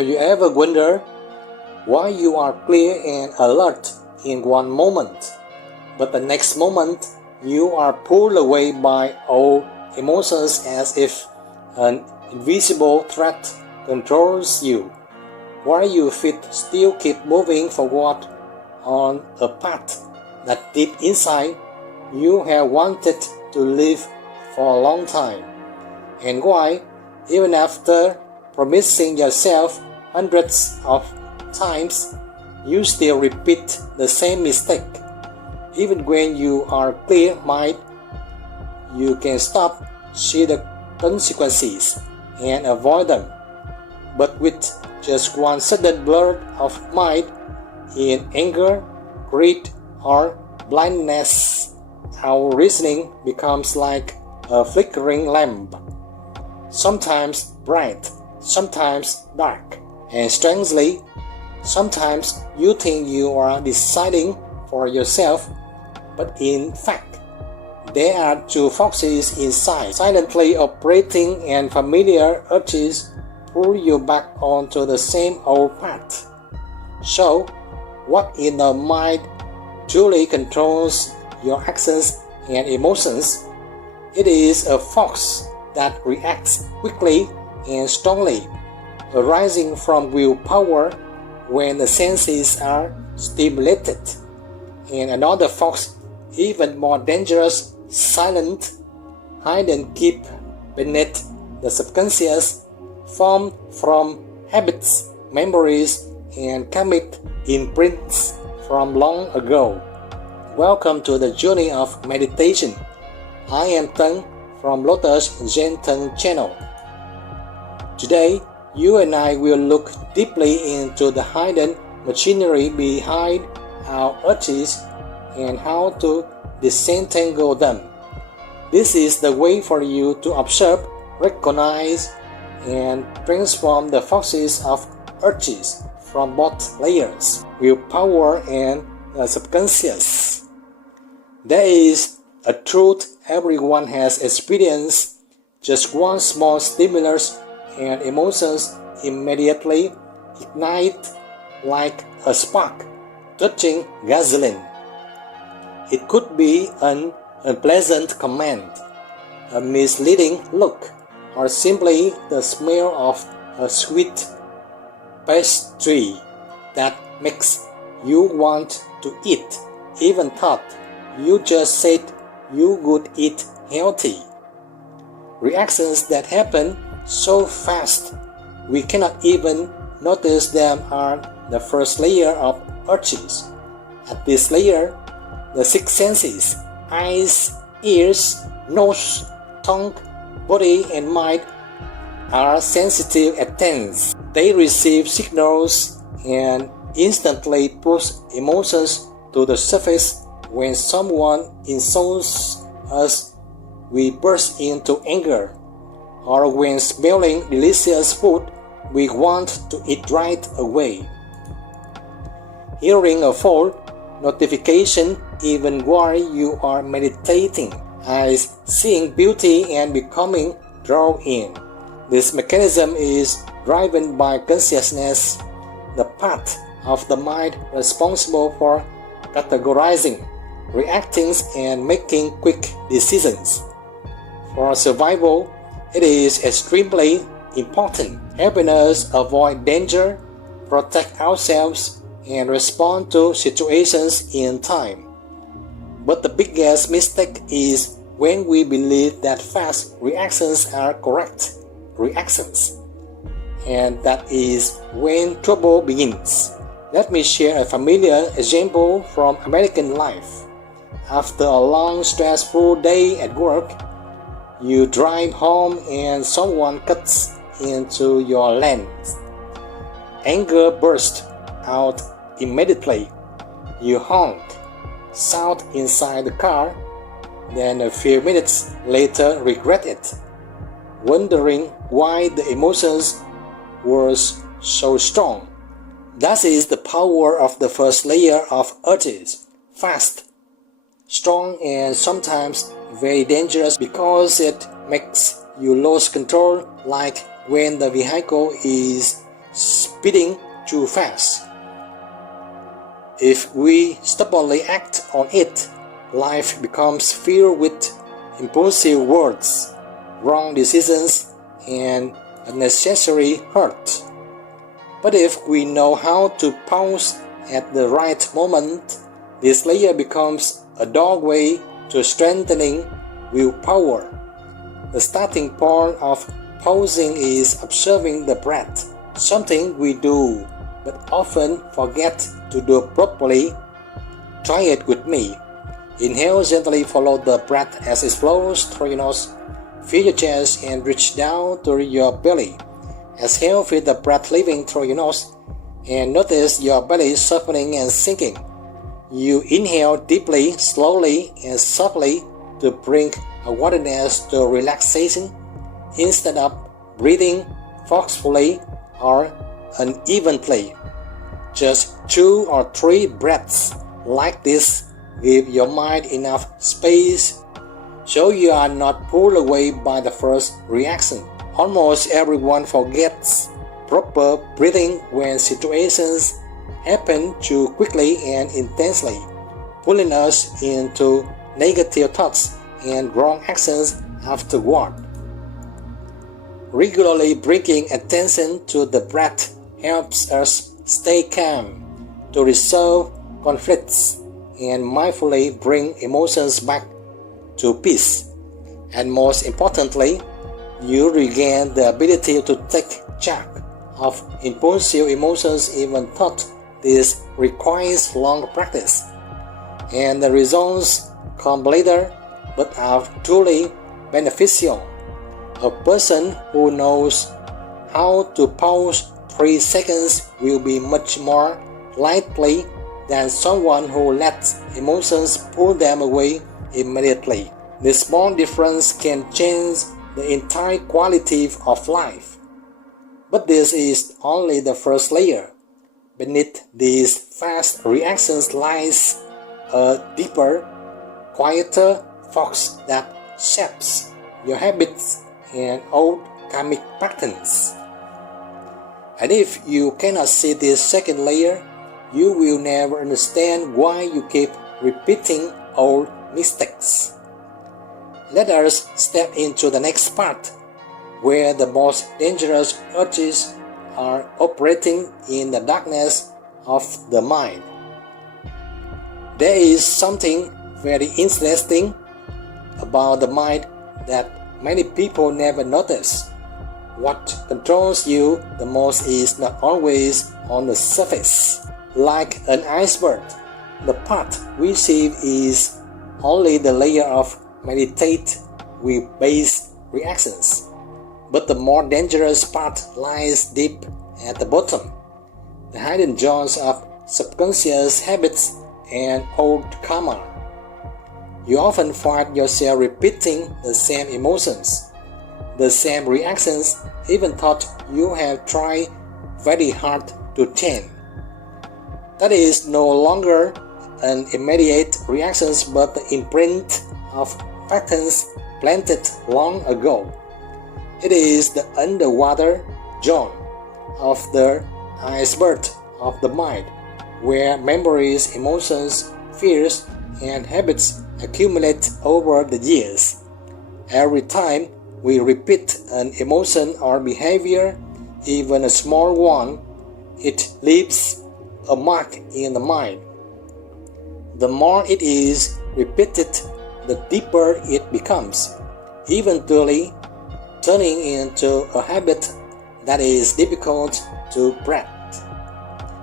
Have you ever wondered why you are clear and alert in one moment, but the next moment you are pulled away by old emotions as if an invisible threat controls you? Why you still keep moving forward on a path that deep inside you have wanted to live for a long time? And why, even after promising yourself hundreds of times, you still repeat the same mistake? Even when you are clear-minded, you can stop, see the consequences, and avoid them. But with just one sudden blur of mind, in anger, greed, or blindness, our reasoning becomes like a flickering lamp, sometimes bright, sometimes dark, and strangely, sometimes you think you are deciding for yourself, but in fact, there are two forces inside, silently operating, and familiar urges pull you back onto the same old path. So, what in the mind truly controls your actions and emotions? It is a force that reacts quickly and strongly, arising from willpower when the senses are stimulated, and another force, even more dangerous, silent, hidden deep beneath the subconscious, formed from habits, memories, and karmic imprints from long ago. Welcome to the journey of meditation. I am Tân from Lotuszentan channel. Today, you and I will look deeply into the hidden machinery behind our urges and how to disentangle them. This is the way for you to observe, recognize, and transform the forces of urges from both layers, willpower and the subconscious. There is a truth everyone has experienced. Just one small stimulus and emotions immediately ignite like a spark touching gasoline. It could be an unpleasant command, a misleading look, or simply the smell of a sweet pastry that makes you want to eat, even thought you just said you would eat healthy. Reactions that happen so fast we cannot even notice them are the first layer of urges. At this layer, the six senses, eyes, ears, nose, tongue, body, and mind are sensitive antennas. They receive signals and instantly push emotions to the surface. When someone insults us, we burst into anger, or when smelling delicious food, we want to eat right away. Hearing a phone notification even while you are meditating, eyes seeing beauty and becoming drawn in. This mechanism is driven by consciousness, the part of the mind responsible for categorizing, reacting, and making quick decisions. For survival, it is extremely important, helping us avoid danger, protect ourselves, and respond to situations in time. But the biggest mistake is when we believe that fast reactions are correct reactions, and that is when trouble begins. Let me share a familiar example from American life. After a long, stressful day at work, you drive home and someone cuts into your lane. Anger bursts out immediately. You honk, shout inside the car, then a few minutes later regret it, wondering why the emotions were so strong. That is the power of the first layer of urges, fast, strong, and sometimes very dangerous because it makes you lose control, like when the vehicle is speeding too fast. If we stubbornly act on it, life becomes filled with impulsive words, wrong decisions, and unnecessary hurt. But if we know how to pause at the right moment, this layer becomes a doorway to strengthening willpower. The starting point of pausing is observing the breath, something we do but often forget to do properly. Try it with me. Inhale, gently follow the breath as it flows through your nose. Feel your chest and reach down to your belly. Exhale, feel the breath leaving through your nose and notice your belly softening and sinking. You inhale deeply, slowly, and softly to bring awareness to relaxation instead of breathing forcefully or unevenly. Just 2 or 3 breaths like this give your mind enough space so you are not pulled away by the first reaction. Almost everyone forgets proper breathing when situations happen too quickly and intensely, pulling us into negative thoughts and wrong actions afterward. Regularly bringing attention to the breath helps us stay calm, to resolve conflicts, and mindfully bring emotions back to peace. And most importantly, you regain the ability to take charge of impulsive emotions even thought this requires long practice. And the results come later but are truly beneficial. A person who knows how to pause 3 seconds will be much more likely than someone who lets emotions pull them away immediately. This small difference can change the entire quality of life. But this is only the first layer. Beneath these fast reactions lies a deeper, quieter force that shapes your habits and old karmic patterns. And if you cannot see this second layer, you will never understand why you keep repeating old mistakes. Let us step into the next part, where the most dangerous urges are operating in the darkness of the mind. There is something very interesting about the mind that many people never notice. What controls you the most is not always on the surface. Like an iceberg, the part we see is only the layer of meditate-based reactions. But the more dangerous part lies deep at the bottom, the hidden zones of subconscious habits and old karma. You often find yourself repeating the same emotions, the same reactions, even thought you have tried very hard to change. That is no longer an immediate reaction but the imprint of patterns planted long ago. It is the underwater zone of the iceberg of the mind, where memories, emotions, fears, and habits accumulate over the years. Every time we repeat an emotion or behavior, even a small one, it leaves a mark in the mind. The more it is repeated, the deeper it becomes, eventually turning into a habit that is difficult to break.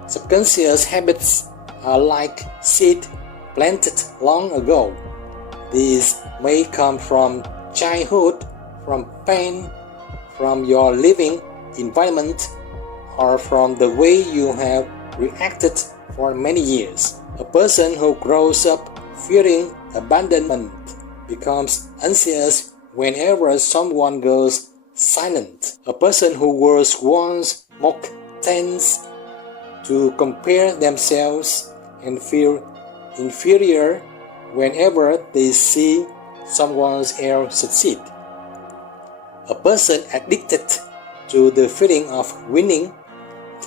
Subconscious habits are like seed planted long ago. These may come from childhood, from pain, from your living environment, or from the way you have reacted for many years. A person who grows up fearing abandonment becomes anxious whenever someone goes silent. A person who was once mocked tends to compare themselves and feel inferior whenever they see someone else succeed. A person addicted to the feeling of winning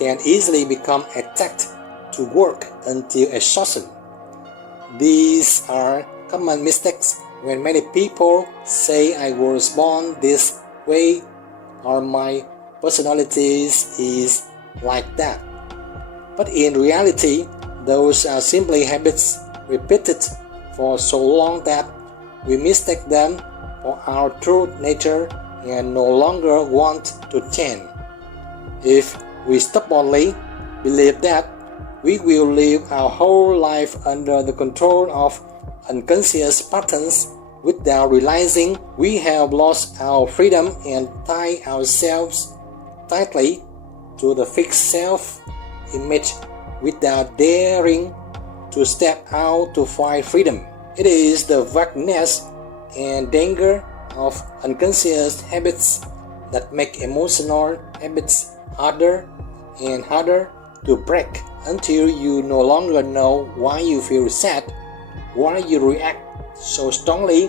can easily become addicted to work until exhaustion. These are common mistakes when many people say I was born this way or my personality is like that. But in reality, those are simply habits repeated for so long that we mistake them for our true nature and no longer want to change. If we stubbornly believe that we will live our whole life under the control of unconscious patterns without realizing we have lost our freedom and tie ourselves tightly to the fixed self-image without daring to step out to find freedom. It is the vagueness and danger of unconscious habits that make emotional habits harder and harder to break until you no longer know why you feel sad, why you react so strongly,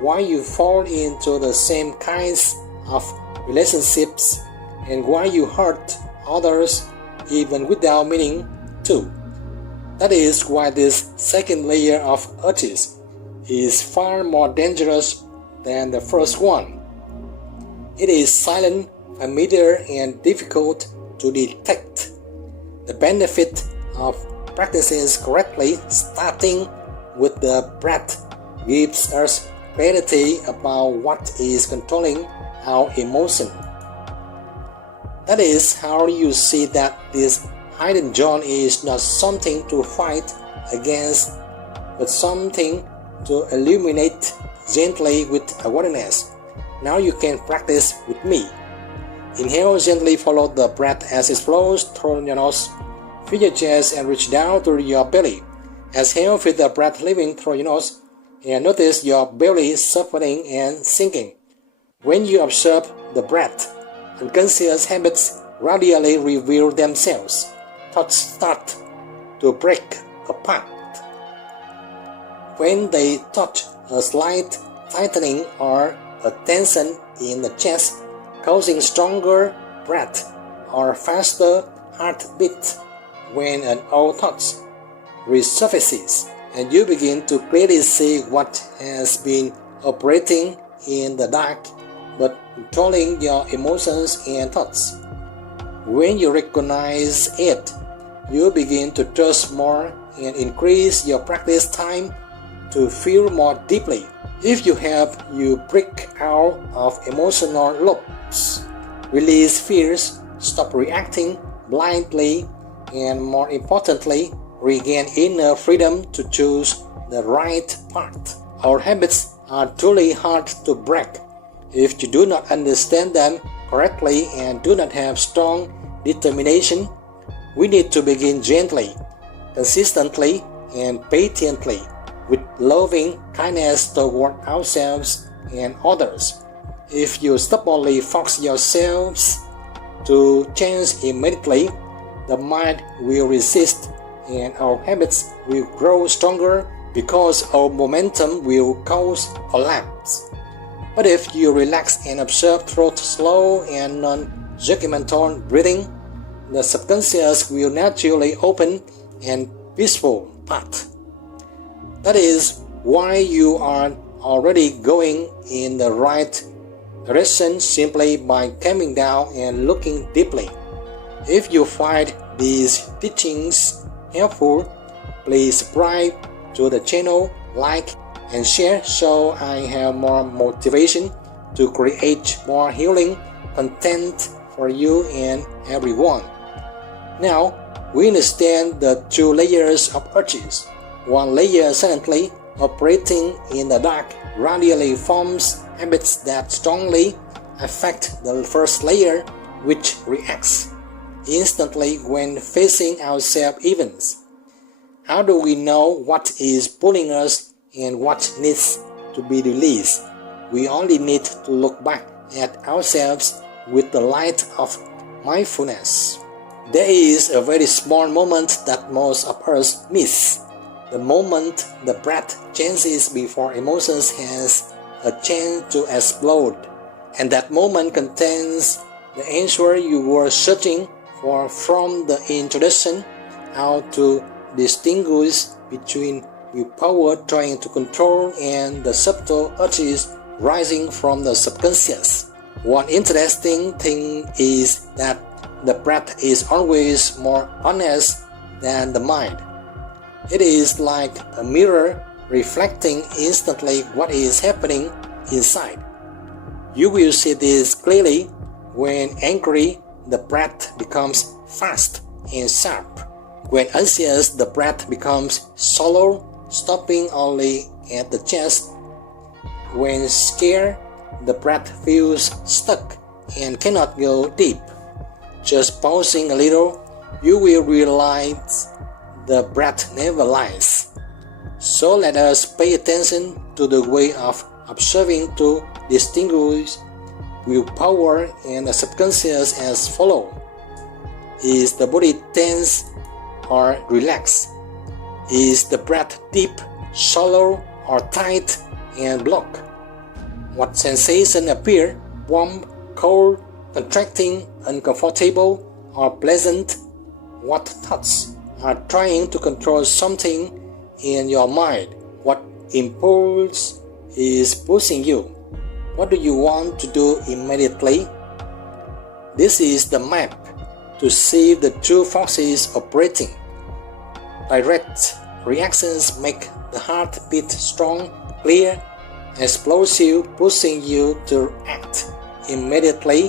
why you fall into the same kinds of relationships, and why you hurt others even without meaning to. That is why this second layer of urges is far more dangerous than the first one. It is silent, familiar, and difficult to detect. The benefit of practicing correctly, starting with the breath, gives us clarity about what is controlling our emotion. That is how you see that this hidden zone is not something to fight against, but something to illuminate gently with awareness. Now you can practice with me. Inhale, gently follow the breath as it flows through your nose. Feel your chest and reach down to your belly. Exhale, feel the breath leaving through your nose and notice your belly softening and sinking. When you observe the breath, unconscious habits gradually reveal themselves. Thoughts start to break apart. When they touch a slight tightening or a tension in the chest, causing stronger breath or faster heartbeat. When an old thought resurfaces and you begin to clearly see what has been operating in the dark but controlling your emotions and thoughts. When you recognize it, you begin to trust more and increase your practice time to feel more deeply. If you have, you break out of emotional loops, release fears, stop reacting blindly, and more importantly, regain inner freedom to choose the right path. Our habits are truly hard to break if you do not understand them correctly and do not have strong determination. We need to begin gently, consistently, and patiently with loving kindness toward ourselves and others. If you stubbornly force yourselves to change immediately, the mind will resist and our habits will grow stronger because our momentum will cause collapse. But if you relax and observe through slow and non-judgmental breathing, the subconscious will naturally open and peaceful path. That is why you are already going in the right direction simply by calming down and looking deeply. If you find these teachings helpful, please subscribe to the channel, like and share so I have more motivation to create more healing content for you and everyone. Now, we understand the two layers of urges. One layer silently operating in the dark gradually forms habits that strongly affect the first layer, which reacts instantly when facing ourselves events. How do we know what is pulling us and what needs to be released? We only need to look back at ourselves with the light of mindfulness. There is a very small moment that most of us miss. The moment the breath changes before emotions has a chance to explode. And that moment contains the answer you were searching for from the introduction how to distinguish between willpower trying to control and the subtle urges rising from the subconscious. One interesting thing is that the breath is always more honest than the mind. It is like a mirror reflecting instantly what is happening inside. You will see this clearly when angry, the breath becomes fast and sharp. When anxious, the breath becomes shallow, stopping only at the chest. When scared, the breath feels stuck and cannot go deep. Just pausing a little, you will realize the breath never lies. So let us pay attention to the way of observing to distinguish willpower and the subconscious as follows. Is the body tense or relaxed? Is the breath deep, shallow, or tight and blocked? What sensations appear? Warm, cold, contracting, uncomfortable, or pleasant? What thoughts are trying to control something in your mind? What impulse is pushing you? What do you want to do immediately? This is the map to see the two forces operating. Direct reactions make the heart beat strong, clear, explosive, pushing you to act immediately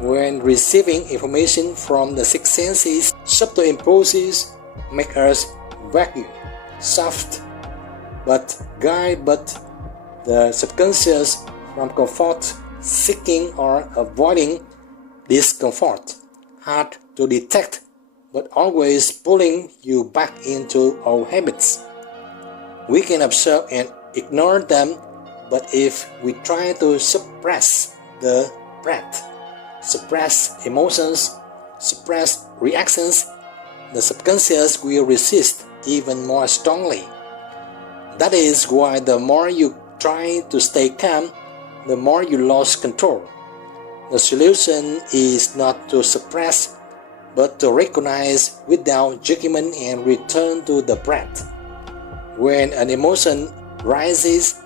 when receiving information from the six senses. Subtle impulses make us vague, soft, but guide the subconscious from comfort, seeking or avoiding discomfort. Hard to detect, but always pulling you back into old habits. We can observe and ignore them, but if we try to suppress the breath, suppress emotions, suppress reactions, the subconscious will resist even more strongly. That is why the more you try to stay calm, the more you lose control. The solution is not to suppress, but to recognize without judgment and return to the breath. When an emotion rises,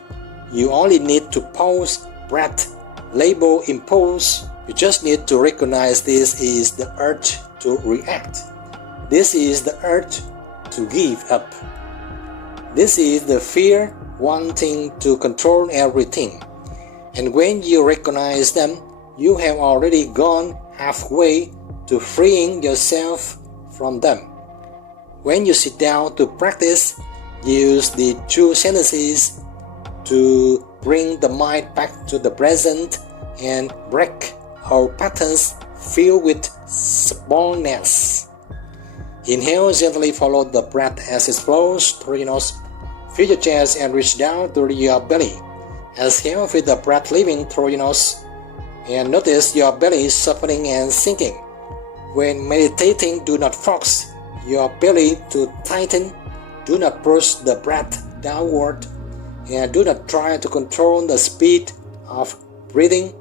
you only need to pause, breath, label impulse. You just need to recognize this is the urge to react. This is the urge to give up. This is the fear wanting to control everything. And when you recognize them, you have already gone halfway to freeing yourself from them. When you sit down to practice, use the two sentences to bring the mind back to the present and break our patterns filled with smallness. Inhale, gently follow the breath as it flows through your nose. Fill your chest and reach down to your belly. Exhale, feel the breath leaving through your nose. And notice your belly softening and sinking. When meditating, do not force your belly to tighten. Do not push the breath downward. And do not try to control the speed of breathing,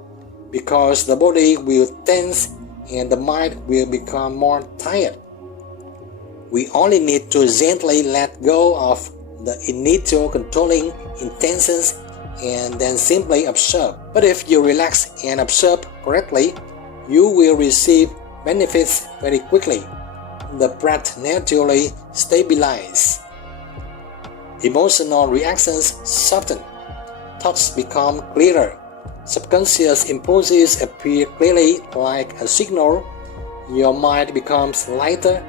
because the body will tense and the mind will become more tired. We only need to gently let go of the initial controlling intentions and then simply observe. But if you relax and observe correctly, you will receive benefits very quickly. The breath naturally stabilizes. Emotional reactions soften. Thoughts become clearer. Subconscious impulses appear clearly like a signal. Your mind becomes lighter,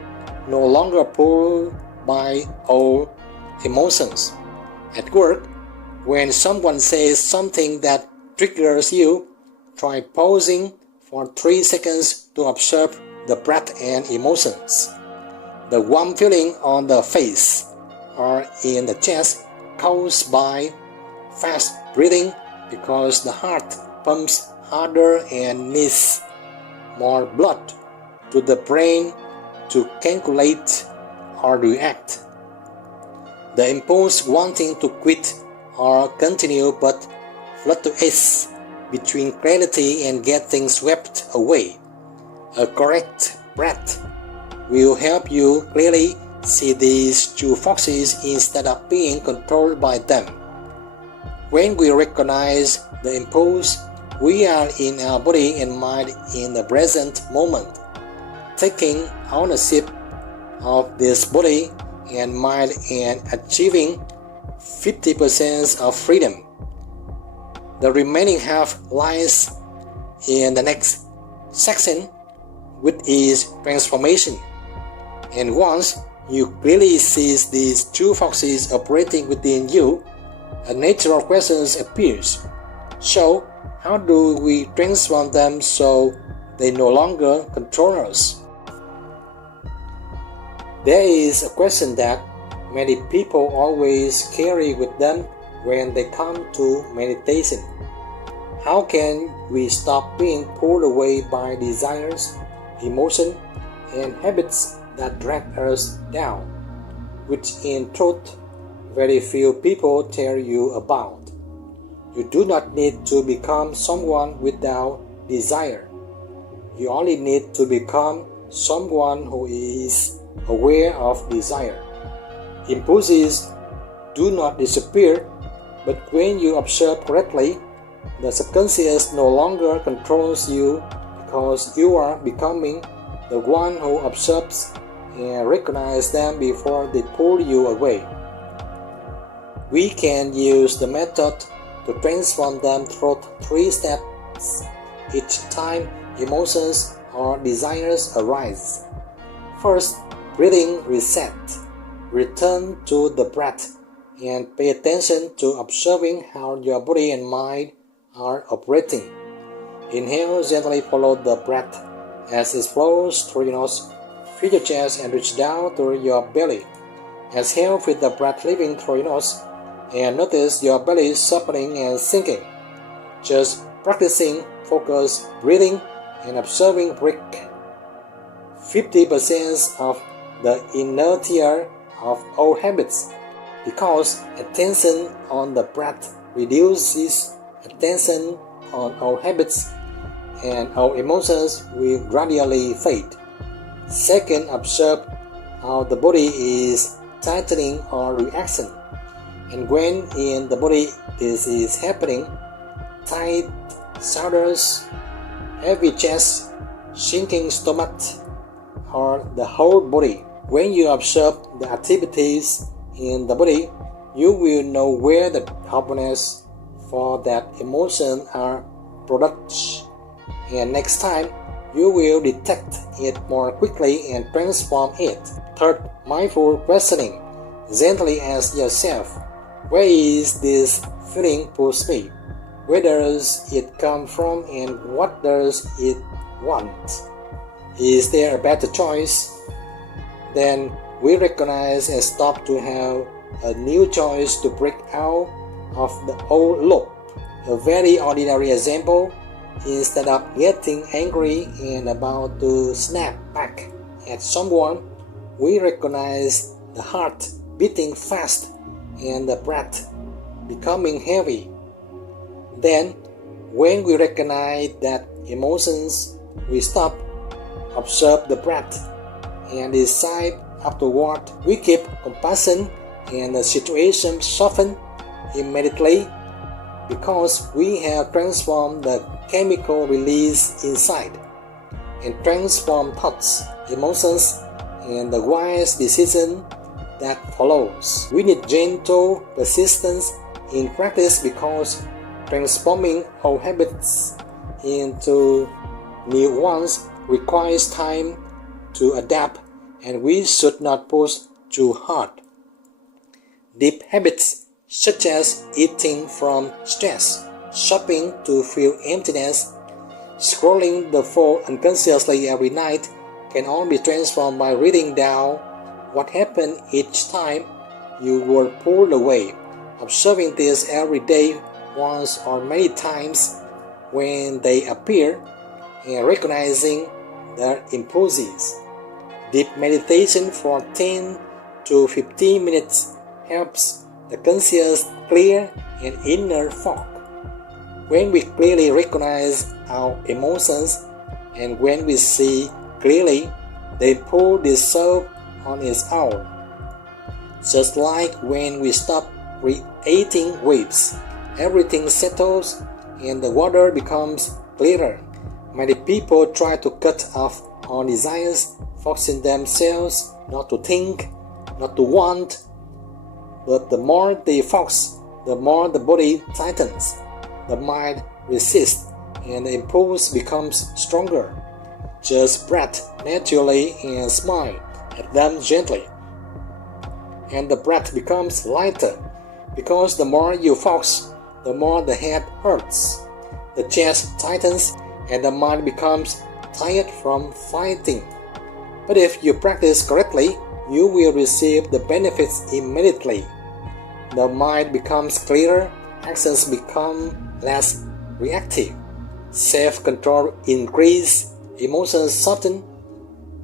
no longer pulled by old emotions. At work, when someone says something that triggers you, try pausing for 3 seconds to observe the breath and emotions. The warm feeling on the face or in the chest caused by fast breathing, because the heart pumps harder and needs more blood to the brain to calculate or react. The impulse wanting to quit or continue but fluctuates between clarity and getting swept away. A correct breath will help you clearly see these two forces instead of being controlled by them. When we recognize the impulse, we are in our body and mind in the present moment, taking ownership of this body and mind and achieving 50% of freedom. The remaining half lies in the next section, which is transformation. And once you clearly see these two forces operating within you, a natural question appears. So, how do we transform them so they no longer control us? There is a question that many people always carry with them when they come to meditation. How can we stop being pulled away by desires, emotions, and habits that drag us down, which in truth very few people tell you about? You do not need to become someone without desire. You only need to become someone who is aware of desire. Impulses do not disappear, but when you observe correctly, the subconscious no longer controls you because you are becoming the one who observes and recognizes them before they pull you away. We can use the method to transform them through 3 steps each time emotions or desires arise. First, breathing reset. Return to the breath and pay attention to observing how your body and mind are operating. Inhale, gently follow the breath as it flows through your nose. Fill your chest and reach down to your belly. Exhale with the breath leaving through your nose and notice your belly softening and sinking. Just practicing focused breathing and observing break 50% of the inertia of old habits, because attention on the breath reduces attention on old habits and our emotions will gradually fade. Second, observe how the body is tightening or reaction. And when in the body this is happening, tight shoulders, heavy chest, sinking stomach, or the whole body. When you observe the activities in the body, you will know where the happiness for that emotion are produced. And next time, you will detect it more quickly and transform it. Third, mindful questioning. Gently ask yourself, where is this feeling push me? Where does it come from and what does it want? Is there a better choice? Then we recognize and stop to have a new choice to break out of the old loop. A very ordinary example, instead of getting angry and about to snap back at someone, we recognize the heart beating fast and the breath becoming heavy. Then, when we recognize that emotions, we stop, observe the breath, and decide afterward. We keep compassion and the situation soften immediately because we have transformed the chemical release inside and transformed thoughts, emotions, and the wise decision that follows. We need gentle persistence in practice because transforming old habits into new ones requires time to adapt, and we should not push too hard. Deep habits such as eating from stress, shopping to feel emptiness, scrolling the phone unconsciously every night can all be transformed by writing down what happened each time you were pulled away. Observing this every day, once or many times when they appear, and recognizing their impulses. Deep meditation for 10 to 15 minutes helps the conscious clear an inner fog. When we clearly recognize our emotions and when we see clearly, they pull dissolve on its own. Just like when we stop creating waves, everything settles and the water becomes clearer. Many people try to cut off all desires, forcing themselves not to think, not to want. But the more they focus, the more the body tightens, the mind resists, and the impulse becomes stronger. Just breathe naturally and smile at them gently. And the breath becomes lighter, because the more you focus, the more the head hurts. The chest tightens and the mind becomes tired from fighting. But if you practice correctly, you will receive the benefits immediately. The mind becomes clearer, actions become less reactive, self-control increases, emotions soften,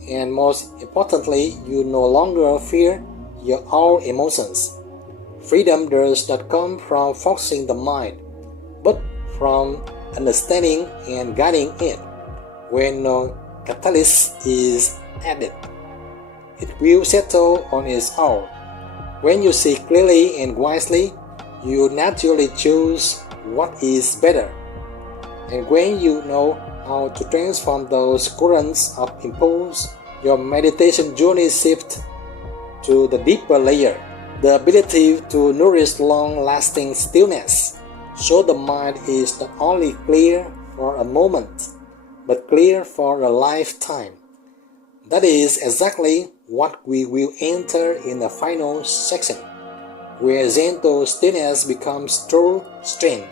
and most importantly, you no longer fear your own emotions. Freedom does not come from focusing the mind, but from understanding and guiding it. When no catalyst is added, it will settle on its own. When you see clearly and wisely, you naturally choose what is better. And when you know how to transform those currents of impulse, your meditation journey shifts to the deeper layer, the ability to nourish long-lasting stillness. So the mind is not only clear for a moment, but clear for a lifetime. That is exactly what we will enter in the final section, where gentle stillness becomes true strength.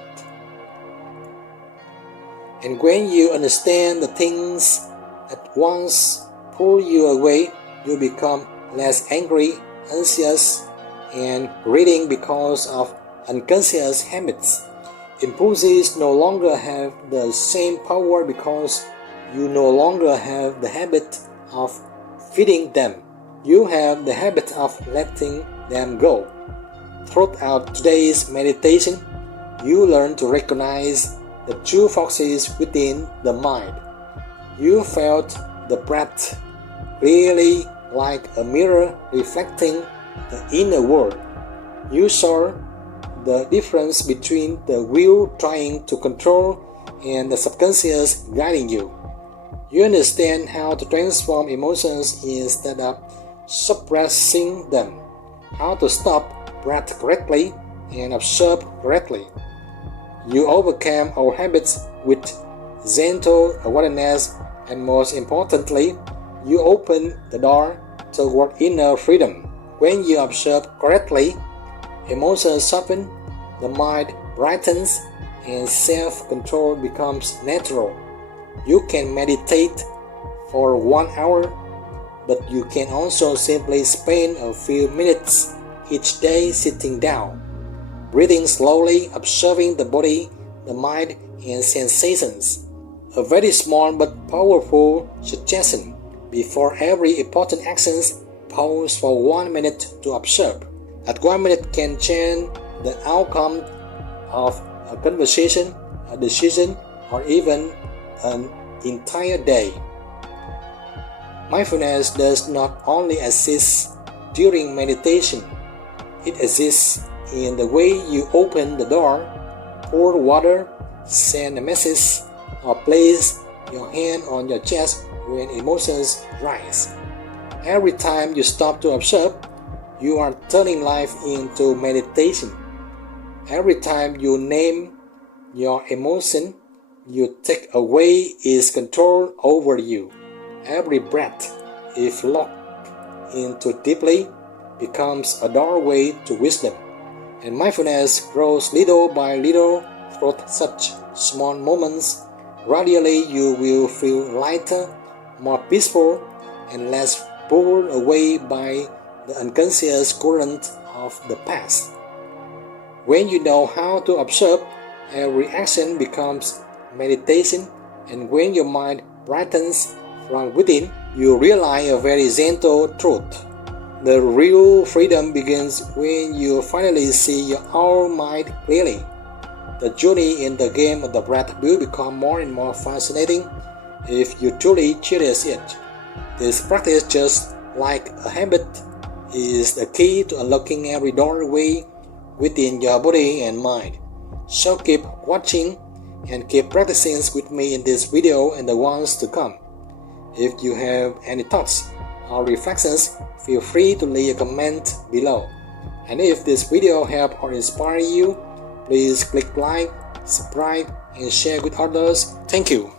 And when you understand the things that once pull you away, you become less angry, anxious, and greedy because of unconscious habits. Impulses no longer have the same power because you no longer have the habit of feeding them. You have the habit of letting them go. Throughout today's meditation, you learn to recognize the true forces within the mind. You felt the breath clearly like a mirror reflecting the inner world. You saw the difference between the will trying to control and the subconscious guiding you. You understand how to transform emotions instead of suppressing them, how to stop, breathe correctly, and observe correctly. You overcome our habits with gentle awareness, and most importantly, you open the door toward inner freedom. When you observe correctly, emotions soften, the mind brightens, and self-control becomes natural. You can meditate for 1 hour, but you can also simply spend a few minutes each day sitting down, breathing slowly, observing the body, the mind, and sensations. A very small but powerful suggestion: before every important action, pause for 1 minute to observe. That 1 minute can change the outcome of a conversation, a decision, or even an entire day. Mindfulness does not only exist during meditation, it exists in the way you open the door, pour water, send a message, or place your hand on your chest when emotions rise. Every time you stop to observe, you are turning life into meditation. Every time you name your emotion, you take away its control over you. Every breath, if locked into deeply, becomes a doorway to wisdom. And mindfulness grows little by little through such small moments. Gradually you will feel lighter, more peaceful, and less pulled away by the unconscious current of the past. When you know how to observe, every action becomes meditation, and when your mind brightens from within, you realize a very gentle truth. The real freedom begins when you finally see your own mind clearly. The journey in the game of the breath will become more and more fascinating if you truly cherish it. This practice, just like a habit, is the key to unlocking every doorway within your body and mind. So keep watching and keep practicing with me in this video and the ones to come. If you have any thoughts or reflections, feel free to leave a comment below. And if this video helped or inspired you, please click like, subscribe, and share with others. Thank you.